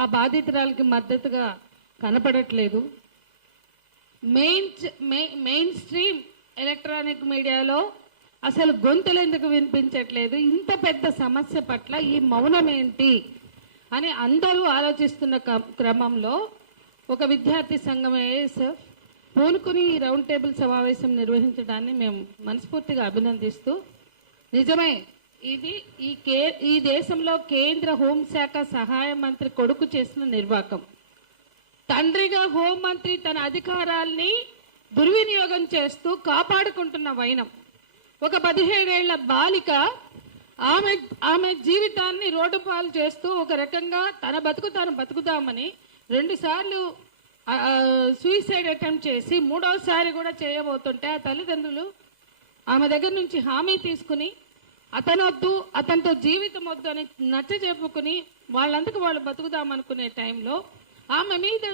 ఆ బాధితురాలకి మద్దతుగా కనపడట్లేదు. మెయిన్ స్ట్రీమ్ ఎలక్ట్రానిక్ మీడియాలో అసలు గొంతులు ఎందుకు వినిపించట్లేదు? ఇంత పెద్ద సమస్య పట్ల ఈ మౌనం ఏంటి అని అందరూ ఆలోచిస్తున్న క్రమంలో ఒక విద్యార్థి సంఘం ఏఎస్ఎఫ్ పూనుకుని ఈ రౌండ్ టేబుల్ సమావేశం నిర్వహించడాన్ని మేము మనస్ఫూర్తిగా అభినందిస్తూ, నిజమే ఇది ఈ దేశంలో కేంద్ర హోంశాఖ సహాయ మంత్రి కొడుకు చేసిన నిర్వాకం. తండ్రిగా హోంమంత్రి తన అధికారాల్ని దుర్వినియోగం చేస్తూ కాపాడుకుంటున్న వైనం. ఒక 17 ఏళ్ల బాలిక ఆమె జీవితాన్ని రోడ్డు పాలు చేస్తూ ఒక రకంగా తన బతుకు తాను బతుకుదామని 2 సార్లు సూసైడ్ అటెంప్ట్ చేసి 3వసారి కూడా చేయబోతుంటే ఆ తల్లిదండ్రులు ఆమె దగ్గర నుంచి హామీ తీసుకుని అతనొద్దు, అతనితో జీవితం వద్దు అని నచ్చ చెప్పుకుని వాళ్ళందుకు వాళ్ళు బతుకుదామనుకునే టైంలో ఆమె మీద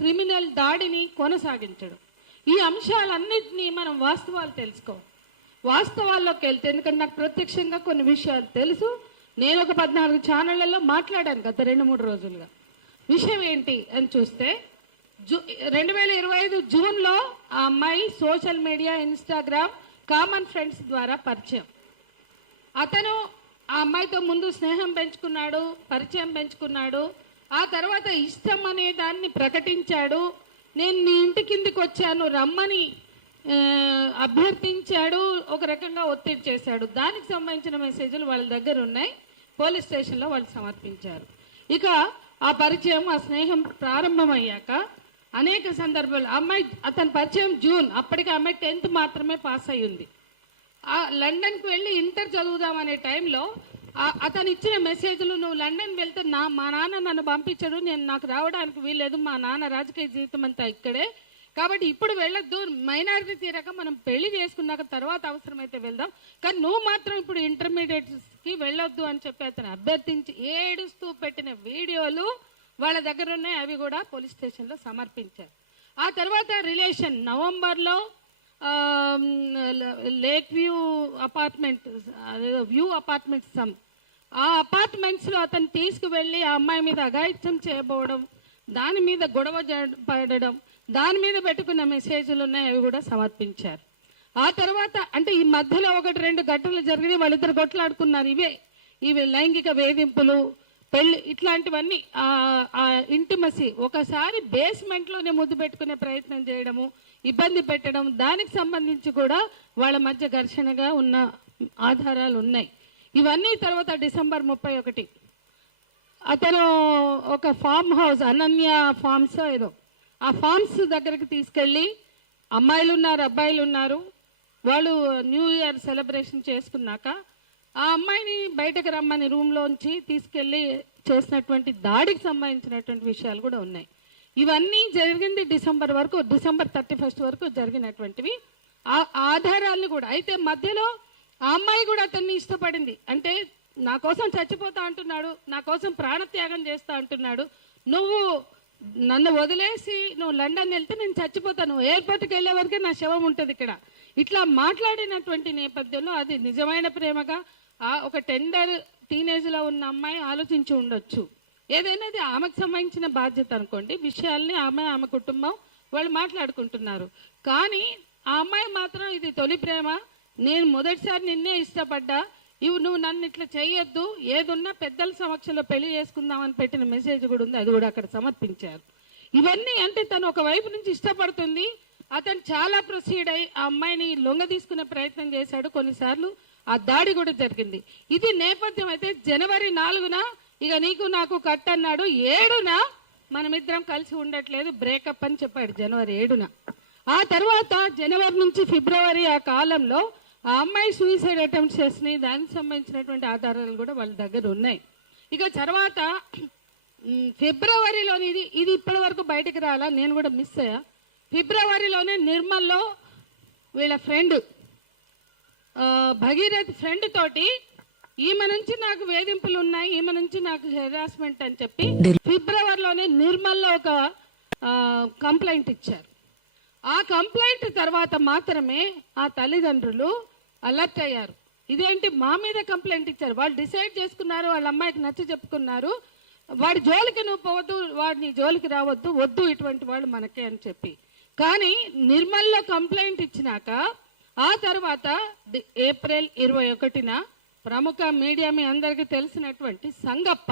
క్రిమినల్ దాడిని కొనసాగించడం. ఈ అంశాలన్నింటినీ మనం వాస్తవాలు వాస్తవాల్లోకి వెళ్తే, ఎందుకంటే నాకు ప్రత్యక్షంగా కొన్ని విషయాలు తెలుసు. నేను ఒక 14 ఛానళ్లలో మాట్లాడాను గత 2-3 రోజులుగా. విషయం ఏంటి అని చూస్తే 2025 జూన్లో ఆ అమ్మాయి social media, Instagram, common friends ద్వారా పరిచయం. అతను ఆ అమ్మాయితో ముందు స్నేహం పెంచుకున్నాడు, పరిచయం పెంచుకున్నాడు. ఆ తర్వాత ఇష్టం అనే దాన్ని ప్రకటించాడు. నేను నీ ఇంటి కిందికి వచ్చాను రమ్మని అభ్యర్థించాడు. ఒక రకంగా ఒత్తిడి చేశాడు. దానికి సంబంధించిన మెసేజ్లు వాళ్ళ దగ్గర ఉన్నాయి. పోలీస్ స్టేషన్లో వాళ్ళు సమర్పించారు. ఇక ఆ పరిచయం, ఆ స్నేహం ప్రారంభమయ్యాక అనేక సందర్భాలు అతని పరిచయం జూన్, అప్పటికి అమ్మాయి 10th మాత్రమే పాస్ అయి ఉంది. లండన్కి వెళ్ళి ఇంటర్ చదువుదామనే టైంలో అతను ఇచ్చిన మెసేజ్లు, నువ్వు లండన్ వెళ్తే మా నాన్న నన్ను పంపించడు, నాకు రావడానికి వీల్లేదు, మా నాన్న రాజకీయ జీవితం అంతా ఇక్కడే, కాబట్టి ఇప్పుడు వెళ్ళొద్దు, మైనారిటీ తీరాక మనం పెళ్లి చేసుకున్నాక తర్వాత అవసరమైతే వెళ్దాం, కానీ నువ్వు మాత్రం ఇప్పుడు ఇంటర్మీడియట్స్కి వెళ్ళొద్దు అని చెప్పి అతను అభ్యర్థించి ఏడుస్తూ పెట్టిన వీడియోలు వాళ్ళ దగ్గర ఉన్నాయి. అవి కూడా పోలీస్ స్టేషన్లో సమర్పించారు. ఆ తర్వాత రిలేషన్ నవంబర్లో లేక్ వ్యూ అపార్ట్మెంట్స్ ఆ అపార్ట్మెంట్స్లో అతను తీసుకువెళ్ళి ఆ అమ్మాయి మీద అఘాయిత్యం చేయబోవడం, దాని మీద గొడవ పడడం, దాని మీద పెట్టుకున్న మెసేజ్లు ఉన్నాయి. అవి కూడా సమర్పించారు. ఆ తర్వాత అంటే ఈ మధ్యలో 1-2 ఘటనలు జరిగినాయి. వాళ్ళిద్దరు కొట్లాడుకున్నారు. ఇవి లైంగిక వేధింపులు, పెళ్లి, ఇట్లాంటివన్నీ ఇంటిమసీ. ఒకసారి బేస్మెంట్లోనే ముద్దు పెట్టుకునే ప్రయత్నం చేయడము, ఇబ్బంది పెట్టడం, దానికి సంబంధించి కూడా వాళ్ళ మధ్య ఘర్షణగా ఉన్న ఆధారాలు ఉన్నాయి. ఇవన్నీ తర్వాత డిసెంబర్ 31 అతను ఒక ఫామ్ హౌస్, అనన్య ఫార్మ్స్ ఏదో, ఆ ఫార్మ్స్ దగ్గరికి తీసుకెళ్ళి అమ్మాయిలు ఉన్నారు, అబ్బాయిలు ఉన్నారు. వాళ్ళు న్యూ ఇయర్ సెలబ్రేషన్ చేసుకున్నాక ఆ అమ్మాయిని బయటకు రమ్మని రూమ్లోంచి తీసుకెళ్ళి చేసినటువంటి దాడికి సంబంధించినటువంటి విషయాలు కూడా ఉన్నాయి. ఇవన్నీ జరిగింది డిసెంబర్ 31 వరకు జరిగినటువంటివి. ఆ ఆధారాలను కూడా అయితే మధ్యలో ఆ అమ్మాయి కూడా అతన్ని ఇష్టపడింది. అంటే నా కోసం చచ్చిపోతా అంటున్నాడు, నా కోసం ప్రాణత్యాగం చేస్తా అంటున్నాడు, నువ్వు నన్ను వదిలేసి నువ్వు లండన్ వెళ్తే నేను చచ్చిపోతాను, ఎయిర్పోర్ట్కి వెళ్ళే వరకే నా శవం ఉంటుంది ఇక్కడ, ఇట్లా మాట్లాడినటువంటి నేపథ్యంలో అది నిజమైన ప్రేమగా ఒక టీనేజ్లో ఉన్న అమ్మాయి ఆలోచించి ఉండొచ్చు. ఏదైనా ఆమెకు సంబంధించిన బాధ్యత అనుకోండి. విషయాల్ని ఆమె కుటుంబం వాళ్ళు మాట్లాడుకుంటున్నారు. కానీ ఆ అమ్మాయి మాత్రం ఇది తొలి ప్రేమ, నేను మొదటిసారి నిన్నే ఇష్టపడ్డా, నువ్వు నన్ను ఇట్లా చేయొద్దు, ఏదున్నా పెద్దల సమక్షంలో పెళ్లి చేసుకుందామని పెట్టిన మెసేజ్ కూడా ఉంది. అది కూడా అక్కడ సమర్పించారు. ఇవన్నీ అంటే తను ఒక వైపు నుంచి ఇష్టపడుతుంది, అతను చాలా ప్రొసీడ్ అయి ఆ అమ్మాయిని లొంగ తీసుకునే ప్రయత్నం చేశాడు. కొన్నిసార్లు ఆ దాడి కూడా జరిగింది. ఇది నేపథ్యం అయితే జనవరి 4న ఇక నీకు నాకు కట్ అన్నాడు. 7న మనమిద్దరం కలిసి ఉండట్లేదు, బ్రేకప్ అని చెప్పాడు జనవరి 7న. ఆ తర్వాత జనవరి నుంచి ఫిబ్రవరి ఆ కాలంలో ఆ అమ్మాయి సూసైడ్ అటెంప్ట్ చేసినాయి. దానికి సంబంధించినటువంటి ఆధారాలు కూడా వాళ్ళ దగ్గర ఉన్నాయి. ఇక తర్వాత ఫిబ్రవరిలోని ఇది ఇప్పటి వరకు బయటకు రాలా, నేను కూడా మిస్ అయ్యా. ఫిబ్రవరిలోనే నిర్మల్లో వీళ్ళ ఫ్రెండ్ భగీరథ్ ఫ్రెండ్ తోటి ఈమె నుంచి నాకు వేధింపులు ఉన్నాయి, ఈమె నుంచి నాకు హెరాస్మెంట్ అని చెప్పి ఫిబ్రవరిలోనే నిర్మల్లో ఒక కంప్లైంట్ ఇచ్చారు. ఆ కంప్లైంట్ తర్వాత మాత్రమే ఆ తల్లిదండ్రులు అలర్ట్ అయ్యారు. ఇదేంటి మా మీద కంప్లైంట్ ఇచ్చారు, వాళ్ళు డిసైడ్ చేసుకున్నారు, వాళ్ళ అమ్మాయికి నచ్చ చెప్పుకున్నారు, వాడి జోలికి నువ్వు పోవద్దు, వాడిని జోలికి రావద్దు, వద్దు ఇటువంటి వాళ్ళు మనకే అని చెప్పి. కానీ నిర్మల్లో కంప్లైంట్ ఇచ్చినాక ఆ తర్వాత ఏప్రిల్ 21న ప్రముఖ మీడియా మీ అందరికీ తెలిసినటువంటి సంగప్ప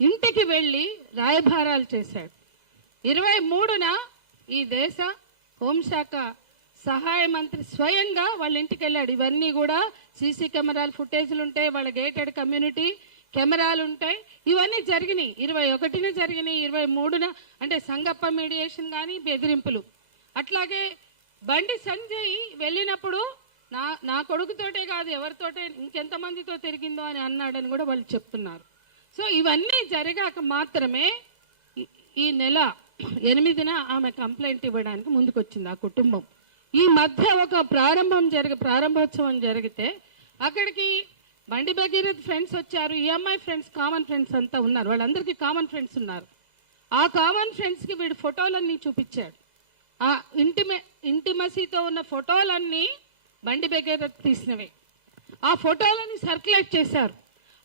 ఇంటికి వెళ్ళి రాయబారాలు చేశాడు. 23న ఈ దేశ హోంశాఖ సహాయ మంత్రి స్వయంగా వాళ్ళ ఇంటికి వెళ్ళాడు. ఇవన్నీ కూడా సీసీ కెమెరాలు ఫుటేజ్లు ఉంటాయి, వాళ్ళ గేటెడ్ కమ్యూనిటీ కెమెరాలు ఉంటాయి. ఇవన్నీ జరిగినాయి. 21న జరిగినాయి, 23న అంటే సంగప్ప మీడియేషన్ కానీ బెదిరింపులు. అట్లాగే బండి సంజయ్ వెళ్ళినప్పుడు నా కొడుకుతోటే కాదు ఎవరితోటే ఇంకెంతమందితో తిరిగిందో అని అన్నాడని కూడా వాళ్ళు చెప్తున్నారు. సో ఇవన్నీ జరిగాక మాత్రమే ఈ నెల 8న ఆమె కంప్లైంట్ ఇవ్వడానికి ముందుకొచ్చింది ఆ కుటుంబం. ఈ మధ్య ఒక ప్రారంభోత్సవం జరిగితే అక్కడికి బండి భగీరథ్ ఫ్రెండ్స్ వచ్చారు, ఈఎంఐ ఫ్రెండ్స్, కామన్ ఫ్రెండ్స్ అంతా ఉన్నారు. వాళ్ళందరికీ కామన్ ఫ్రెండ్స్ ఉన్నారు. ఆ కామన్ ఫ్రెండ్స్కి వీడు ఫోటోలన్నీ చూపించాడు. ఆ ఇంటిమసీతో ఉన్న ఫోటోలన్నీ బండి భగీరథ్ తీసినవే. ఆ ఫోటోలని సర్క్యులేట్ చేశారు.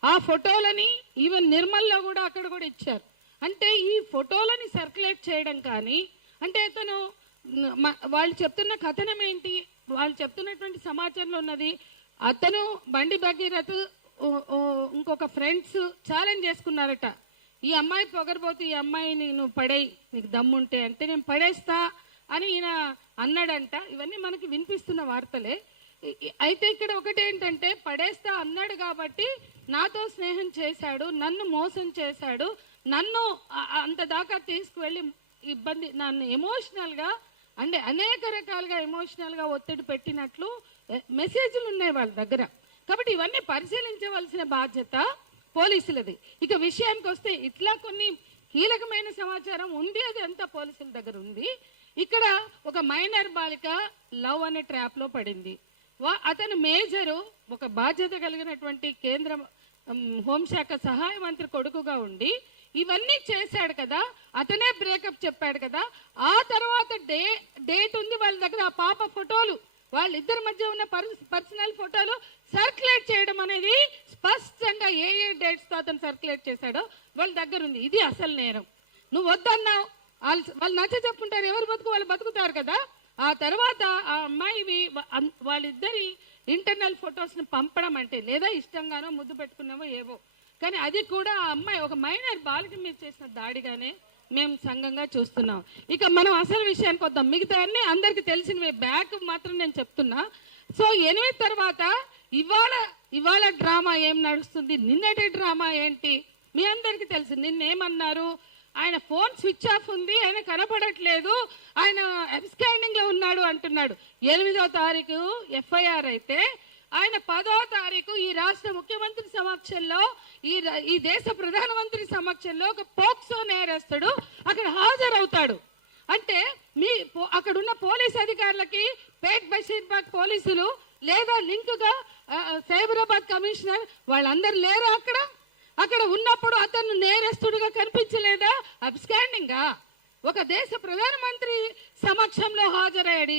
ఆ ఫోటోలని ఈవెన్ నిర్మల్లో కూడా అక్కడ కూడా ఇచ్చారు. అంటే ఈ ఫోటోలని సర్క్యులేట్ చేయడం కానీ, అంటే అతను వాళ్ళు చెప్తున్న కథనం ఏంటి, వాళ్ళు చెప్తున్నటువంటి సమాచారంలో ఉన్నది, అతను బండి భగీరథ్ ఇంకొక ఫ్రెండ్స్ ఛాలెంజ్ చేసుకున్నారట. ఈ అమ్మాయి పొగరబోతు, ఈ అమ్మాయిని నువ్వు పడేయి నీకు దమ్ముంటే అంటే నేను పడేస్తా అని ఈయన అన్నాడంట. ఇవన్నీ మనకి వినిపిస్తున్న వార్తలే. అయితే ఇక్కడ ఒకటేంటంటే పడేస్తా అన్నాడు కాబట్టి నాతో స్నేహం చేశాడు, నన్ను మోసం చేశాడు, నన్ను అంత దాకా తీసుకువెళ్ళి ఇబ్బంది, నన్ను ఎమోషనల్గా అంటే అనేక రకాలుగా ఎమోషనల్గా ఒత్తిడి పెట్టినట్లు మెసేజ్లు ఉన్నాయి వాళ్ళ దగ్గర. కాబట్టి ఇవన్నీ పరిశీలించవలసిన బాధ్యత పోలీసులది. ఇక విషయానికి వస్తే ఇట్లా కొన్ని కీలకమైన సమాచారం ఉంది, అది అంతా పోలీసుల దగ్గర ఉంది. ఇక్కడ ఒక మైనర్ బాలిక లవ్ అనే ట్రాప్ లో పడింది. అతను మేజరు, ఒక బాధ్యత కలిగినటువంటి కేంద్ర హోంశాఖ సహాయ మంత్రి కొడుకుగా ఉండి ఇవన్నీ చేశాడు కదా, అతనే బ్రేకప్ చెప్పాడు కదా. ఆ తర్వాత డేట్ ఉంది వాళ్ళ దగ్గర, ఆ పాప ఫోటోలు, వాళ్ళిద్దరి మధ్య ఉన్న పర్సనల్ ఫోటోలు సర్క్యులేట్ చేయడం అనేది స్పష్టంగా ఏ డేట్స్ తో అతను సర్క్యులేట్ చేశాడో వాళ్ళ దగ్గర ఉంది. ఇది అసలు నేరం. నువ్వు వద్దన్నావు, వాళ్ళు నచ్చ చెప్పుకుంటారు, ఎవరు బతుకు వాళ్ళు బతుకుతారు కదా. ఆ తర్వాత ఆ అమ్మాయి వాళ్ళిద్దరి ఇంటర్నల్ ఫొటోస్ ని పంపడం అంటే, లేదా ఇష్టంగానో ముద్దు పెట్టుకున్నామో ఏవో, కానీ అది కూడా ఆ అమ్మాయి ఒక మైనర్ బాలిక మీద చేసిన దాడిగానే మేము సంఘంగా చూస్తున్నాం. ఇక మనం అసలు విషయానికి వద్దాం. మిగతా అన్ని అందరికి తెలిసినవే, బ్యాక్ మాత్రం నేను చెప్తున్నా. సో 8 తర్వాత ఇవాళ డ్రామా ఏం నడుస్తుంది, నిన్నటి డ్రామా ఏంటి మీ అందరికి తెలుసు. నిన్నేమన్నారు, ఆయన ఫోన్ స్విచ్ ఆఫ్ ఉంది, ఆయన కనపడట్లేదు, ఆయన అబ్స్కాండింగ్ లో ఉన్నాడు అంటున్నాడు. 8వ తారీఖు ఎఫ్ఐఆర్ అయితే ఆయన 10వ తారీఖు ఈ రాష్ట్ర ముఖ్యమంత్రి సమక్షంలో, ఈ దేశ ప్రధానమంత్రి సమక్షంలో ఒక పోక్సో నేరస్తుడు అక్కడ హాజరవుతాడు. అంటే అక్కడున్న పోలీస్ అధికారులకి పేట్ బషీర్బాగ్ పోలీసులు లేదా లింకుగా సైబరాబాద్ కమిషనర్ వాళ్ళందరూ లేరు అక్కడ ఉన్నప్పుడు అతను నేరస్తుడిగా కనిపించలేదా, అబ్స్కాండింగా? ఒక దేశ ప్రధానమంత్రి సమక్షంలో హాజరయ్యాడు,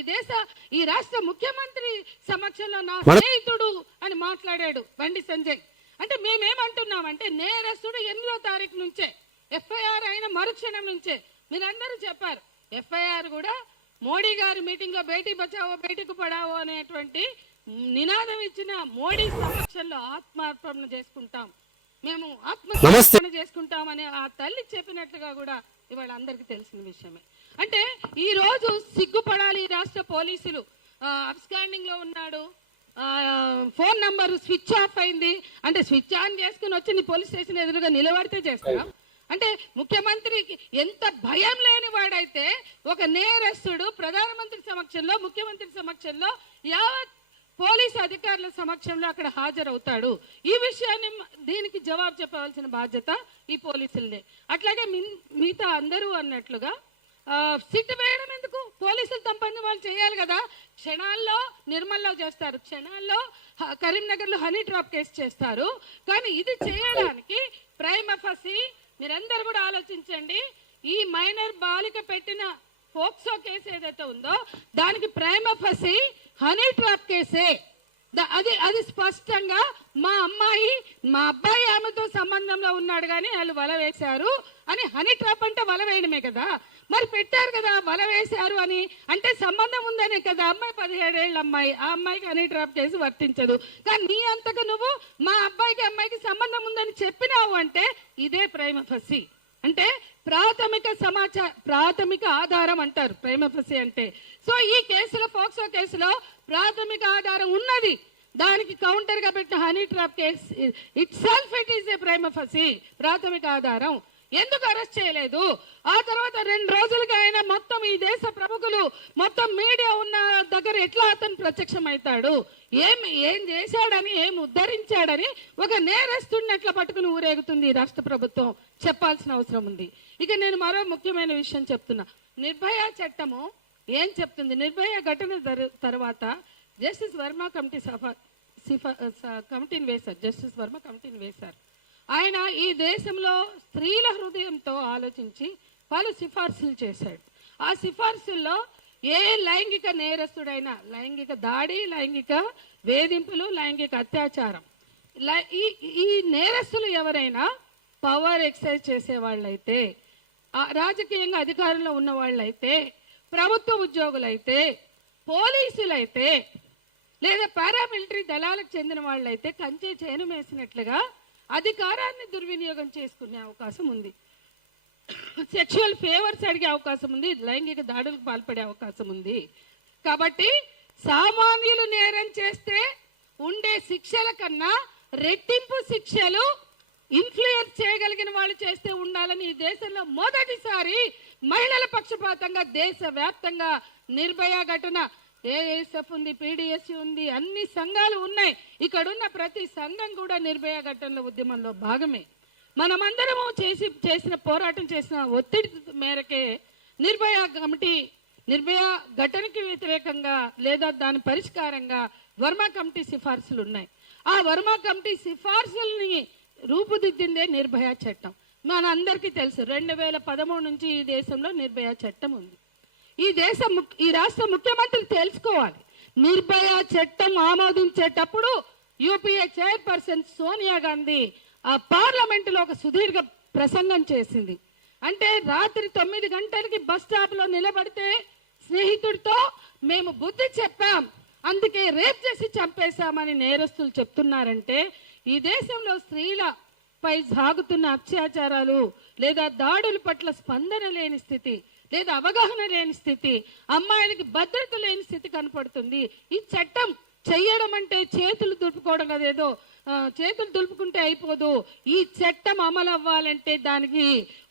ఈ రాష్ట్ర ముఖ్యమంత్రి సమక్షంలో నా స్నేహితుడు అని మాట్లాడాడు బండి సంజయ్. అంటే మేమేమంటున్నామంటే నేరస్తుడు 8వ తారీఖు నుంచే, ఎఫ్ఐఆర్ అయిన మరుక్షణం నుంచే. మీరందరూ చెప్పారు, ఎఫ్ఐఆర్ కూడా మోడీ గారి మీటింగ్ లో బేటీ బచావో బేటీకి పడావో అనేటువంటి నినాదం ఇచ్చిన మోడీ సమక్షంలో ఆత్మార్పణ చేసుకుంటాం, మేము ఆత్మసమర్పణ చేసుకుంటామని ఆ తల్లి చెప్పినట్లుగా కూడా ఇవాళ అందరికి తెలిసిన విషయమే. అంటే ఈ రోజు సిగ్గుపడాలి రాష్ట్ర పోలీసులు. అబ్స్కాండింగ్ లో ఉన్నాడు, ఫోన్ నంబర్ స్విచ్ ఆఫ్ అయింది అంటే స్విచ్ ఆన్ చేసుకుని వచ్చి నీ పోలీస్ స్టేషన్ ఎదురుగా నిలబడితే చేస్తారా? అంటే ముఖ్యమంత్రికి ఎంత భయం లేని వాడైతే ఒక నేరస్తుడు ప్రధానమంత్రి సమక్షంలో, ముఖ్యమంత్రి సమక్షంలో, యావత్ పోలీసు అధికారుల సమక్షంలో అక్కడ హాజరవుతాడు. ఈ విషయాన్ని దీనికి జవాబు చెప్పవలసిన బాధ్యత ఈ పోలీసులదే. అట్లాగే మిగతా అందరూ అన్నట్లుగా సిట్ వేయడం ఎందుకు? పోలీసులు తమ పని వాళ్ళు చేయాలి కదా. క్షణాల్లో నిర్మల్లో చేస్తారు, క్షణాల్లో కరీంనగర్ లో హనీ ట్రాప్ కేసు చేస్తారు. కానీ ఇది చేయడానికి ప్రైమఫసి మీరందరూ కూడా ఆలోచించండి. ఈ మైనర్ బాలిక పెట్టిన పోక్సో కేసు ఏదైతే ఉందో దానికి ప్రైమఫసి హనీ ట్రాప్ కేసే. అది అది స్పష్టంగా మా అబ్బాయి ఆమెతో సంబంధంలో ఉన్నాడు కానీ వాళ్ళు వల వేశారు అని. హనీ ట్రాప్ అంటే వల వేయడమే కదా, మరి పెట్టారు కదా వల వేశారు అని అంటే సంబంధం ఉందనే కదా. అమ్మాయి 17 ఏళ్ళ అమ్మాయి, ఆ అమ్మాయికి హనీ ట్రాప్ చేసి వర్తించదు. కానీ నీ అంతగా నువ్వు మా అమ్మాయికి సంబంధం ఉందని చెప్పినావు అంటే ఇదే ప్రైమ ఫసి అంటే ప్రాథమిక ఆధారం అంటారు ప్రైమ ఫసి అంటే. సో ఈ కేసులో, పోక్సో కేసులో ప్రాథమిక ఆధారం ఉన్నది. దానికి కౌంటర్ గా పెట్టిన honey trap case itself it is a prima facie, ప్రాథమిక ఆధారం. ఎందుకు అరెస్ట్ చేయలేదు? ఆ తర్వాత 2 రోజులుగా ఆయన మొత్తం ఈ దేశ ప్రముఖులు మొత్తం మీడియా ఉన్న దగ్గర ఎట్లా అతను ప్రత్యక్షమవుతాడు, ఏం చేశాడని, ఏం ఉద్ధరించాడని ఒక నేరస్తుడిని ఎట్లా పట్టుకుని ఊరేగుతుంది రాష్ట్ర ప్రభుత్వం చెప్పాల్సిన అవసరం ఉంది. ఇక నేను మరో ముఖ్యమైన విషయం చెప్తున్నా. నిర్భయ చట్టము ఏం చెప్తుంది? నిర్భయ ఘటన తర్వాత జస్టిస్ వర్మ కమిటీని వేశారు. జస్టిస్ వర్మ కమిటీని వేశారు. ఆయన ఈ దేశంలో స్త్రీల హృదయంతో ఆలోచించి పలు సిఫార్సులు చేశాడు. ఆ సిఫార్సుల్లో ఏ లైంగిక నేరస్తుడైనా లైంగిక దాడి, లైంగిక వేధింపులు, లైంగిక అత్యాచారం, ఈ నేరస్తులు ఎవరైనా పవర్ ఎక్సర్సైజ్ చేసే వాళ్ళైతే, రాజకీయంగా అధికారంలో ఉన్న వాళ్ళైతే, ప్రభుత్వ ఉద్యోగులైతే, పోలీసులైతే, లేదా పారామిలిటరీ దళాలకు చెందిన వాళ్ళైతే కంచె చేను మేసినట్లుగా అధికారాన్ని దుర్వినియోగం చేసుకునే అవకాశం ఉంది. సెక్షువల్ ఫేవర్స్ అడిగే అవకాశం ఉంది. లైంగిక దాడులకు పాల్పడే అవకాశం ఉంది. కాబట్టి సామాన్యులు నేరం చేస్తే ఉండే శిక్షల కన్నా రెట్టింపు శిక్షలు ఇన్ఫ్లుయెన్స్ చేయగలిగిన వాళ్ళు చేస్తే ఉండాలని ఈ దేశంలో మొదటిసారి మహిళల పక్షపాతంగా దేశవ్యాప్తంగా నిర్భయ ఘటన, ఏఎస్ఎఫ్ ఉంది, పీడిఎస్ ఉంది, అన్ని సంఘాలు ఉన్నాయి. ఇక్కడున్న ప్రతి సంఘం కూడా నిర్భయ ఘటనల ఉద్యమంలో భాగమే. మనమందరము చేసిన పోరాటం, చేసిన ఒత్తిడి మేరకే నిర్భయ ఘటనకి వ్యతిరేకంగా లేదా దాని పరిష్కారంగా వర్మ కమిటీ సిఫార్సులు ఉన్నాయి. ఆ వర్మ కమిటీ సిఫార్సుల్ని రూపుదిద్దిందే నిర్భయ చట్టం. మన అందరికీ తెలుసు 2013 నుంచి ఈ దేశంలో నిర్భయ చట్టం ఉంది. ఈ రాష్ట్ర ముఖ్యమంత్రి తెలుసుకోవాలి. నిర్భయ చట్టం ఆమోదించేటప్పుడు యూపీఏ చైర్పర్సన్ సోనియా గాంధీ ఆ పార్లమెంట్ లో ఒక సుదీర్ఘ ప్రసంగం చేసింది. అంటే రాత్రి 9 గంటలకి బస్ స్టాప్ లో నిలబడితే స్నేహితుడితో మేము బుద్ధి చెప్పాం, అందుకే రేప్ చేసి చంపేశామని నేరస్తులు చెప్తున్నారంటే ఈ దేశంలో స్త్రీలపై సాగుతున్న అత్యాచారాలు లేదా దాడుల పట్ల స్పందన లేని స్థితి, లేదా అవగాహన లేని స్థితి, అమ్మాయిలకి భద్రత లేని స్థితి కనపడుతుంది. ఈ చట్టం చెయ్యడం అంటే చేతులు దులుపుకోవడం కదా, ఏదో చేతులు దులుపుకుంటే అయిపోదు. ఈ చట్టం అమలు అవ్వాలంటే దానికి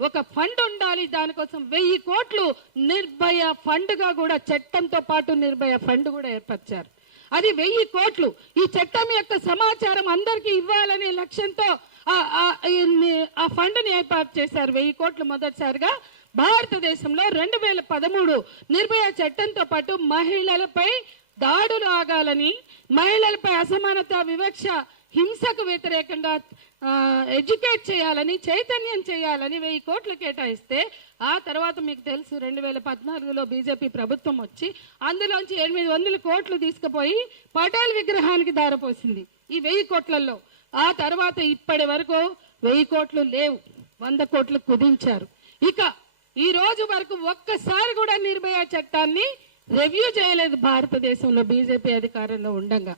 ఒక ఫండ్ ఉండాలి. దానికోసం 1000 కోట్లు నిర్భయ ఫండ్ గా కూడా చట్టంతో పాటు నిర్భయ ఫండ్ కూడా ఏర్పరిచారు. అది 1000 కోట్లు. ఈ చట్టం యొక్క సమాచారం అందరికీ ఇవ్వాలనే లక్ష్యంతో ఆ ఫండ్ ని ఏర్పాటు చేశారు. 1000 కోట్లు మొదటిసారిగా భారతదేశంలో 2013 నిర్భయ చట్టంతో పాటు మహిళలపై దాడులు ఆగాలని, మహిళలపై అసమానత, వివక్ష, హింసకు వ్యతిరేకంగా ఎడ్యుకేట్ చేయాలని, చైతన్యం చేయాలని 1000 కోట్లు కేటాయిస్తే ఆ తర్వాత మీకు తెలుసు 2014లో బీజేపీ ప్రభుత్వం వచ్చి అందులోంచి 800 కోట్లు తీసుకుపోయి పటేల్ విగ్రహానికి దారపోసింది ఈ 1000 కోట్లలో. ఆ తర్వాత ఇప్పటి వరకు 1000 కోట్లు లేవు, 100 కోట్లు కుదించారు. ఇక ఈ రోజు వరకు ఒక్కసారి కూడా నిర్భయ చట్టాన్ని రివ్యూ చేయలేదు భారతదేశంలో బీజేపీ అధికారంలో ఉండగా.